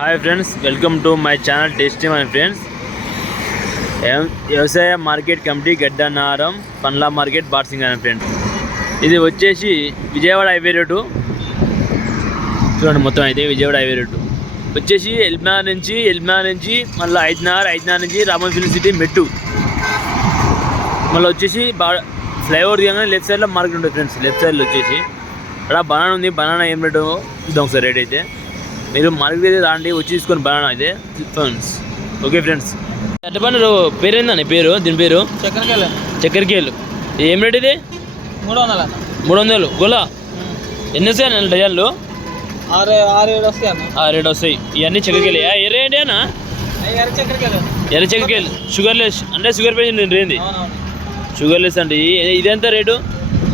Hi friends welcome to my channel tasty my friends. వ్యవసాయ market committee Gaddiannaram పండ్ల market బార్సింగ్ అని friends. ఇది వచ్చేసి విజయవాడ హైవే రోడ్డు. చూడండి మొత్తం అయితే విజయవాడ హైవే రోడ్డు. వచ్చేసి ఎల్మినార్ నుంచి ఎల్మినార్ నుంచి మళ్ళీ ఐదున్నర ఐదున్నర నుంచి రామన్ సిటీ మెట్టు. మళ్ళీ వచ్చేసి బా ఫ్లైఓవర్ దిగగానే లెఫ్ట్ సైడ్లో మార్కెట్ ఉంటుంది ఫ్రెండ్స్ లెఫ్ట్ సైడ్లో వచ్చేసి. అక్కడ బనానా ఉంది బనానా ఏం రేటు? ఇద్దాం సార్ రేట్ అయితే. మీరు మార్కెట్ అయితే రాండి వచ్చి తీసుకొని బనానా అయితే ఫ్రెండ్స్. Okay friends. అట్టపండు పేరేందండి? పేరు? దీని పేరు? చక్కెరకాయలు చక్కెరకేలు. ఏం రేట్ ఇది? మూడు వందలు మూడు వందలు గోలా ఎన్ని వస్తాయి డజన్లు ఆరు ఆరు ఏడు వస్తాయి అన్న. ఆ రేట్ వస్తాయి. ఇవన్నీ చక్కెరకేలు. ఏ రేట్ అన్న? ఎర్ర చక్కెరకాయలు ఎర్ర చక్కెరకేలు. Sugar less. అంటే షుగర్ పేషెంట్ ఏంది? షుగర్ లెస్ ఇది- ఇదెంత రేటు?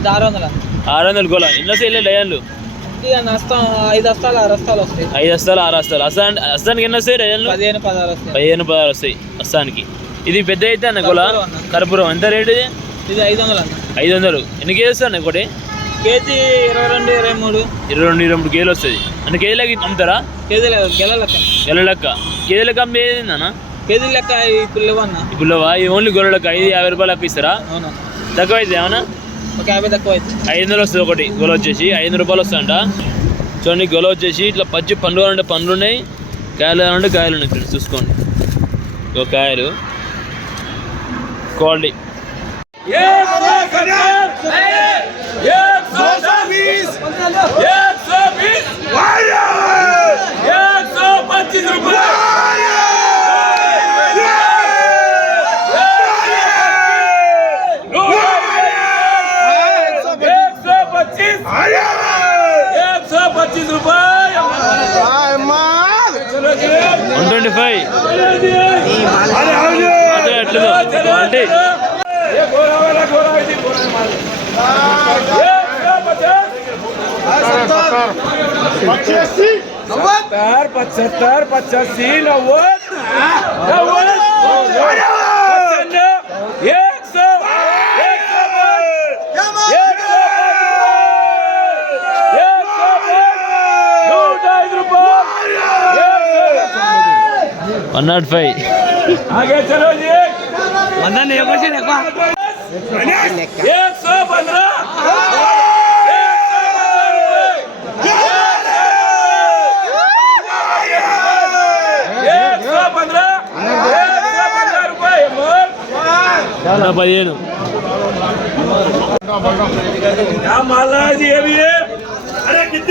ఆరు వందలు. ఆరు వందలు గోలా. ఎన్ని వస్తాయి డజన్లు ఇక నష్టం ఐదు వస్తాలు ఆరు వస్తాలు వస్తాయి. ఐదు వస్తాలు ఆరు వస్తాలు అస్తాన్ అస్తానికి ఎన్ని వస్తాయి? డజన్లు పదిహేను పదహారు వస్తాయి. పదిహేను పదహారు వస్తాయి అస్తానికి ఇది పెద్ద అయితే అన్న గోలా కర్పూరం ఎంత రేటు ఇది? ఇది ఐదు వందలు అన్న. ఐదు వందలు. ఎన్ని కేజీ అన్న ఒకటి కేజీ ఇరవై రెండు ఇరవై మూడు. ఇరవై రెండు ఇరవై మూడు కేజీలు వస్తుంది అంటే కేజీలకి అమ్ముతారా? కేజీ గెల లెక్క. గొల్ల లెక్క. కేజీ లెక్క అమ్మే ఏందన్న కేజీ లెక్క ఇప్పుడు లేవు అన్న? ఇప్పుడు లేవా? ఓన్లీ గొర్రె లెక్క. ఐదు యాభై రూపాయలు లెక్క ఇస్తారా అవును. తక్కువ అయితే ఏమన్నా? ఒక యాభై తక్కువ అవుతుంది ఐదు వందలు వస్తుంది ఒకటి గొల వచ్చేసి. ఐదు రూపాయలు వస్తుందంట. చూడండి గొల వచ్చేసి ఇట్లా పచ్చి పండ్లు అంటే పండ్లు ఉన్నాయి. కాయలు అంటే కాయలు ఉన్నాయి ఫ్రెండ్స్ చూసుకోండి. ఇగో కాయలు. క్వాలిటీ. వన్ ట్వంటీ ఫైవ్ ఎట్లుందో క్వాలిటీ सत्तर पचहत्तर पचासी नव्वद नव्वद వన్ నాట్ ఫైవ్ పదిహేను అరే కింద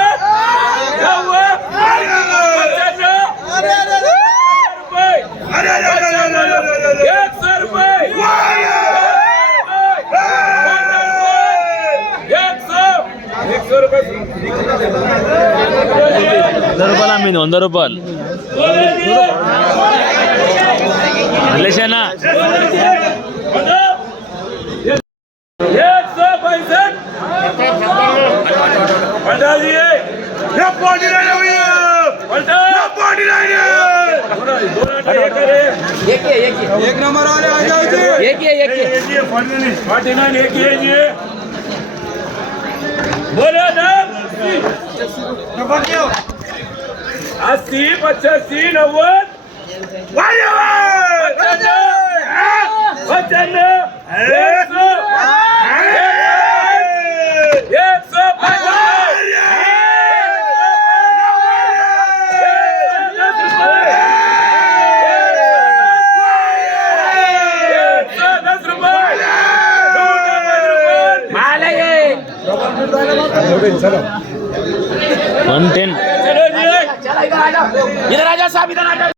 వంద రూపాయలు అమ్మింది వంద రూపాయలు మల్లేషన్నా एक सौ पैंसठ पलटा दिए पलटा एक नंबर वाले आ जाओ जी एक ही एक ही फोर्टी नाइन एक ही है जी बोलो ना अस्सी पचासी नव्वद. पचानवे एक इधर आ जा साहब इधर आ जा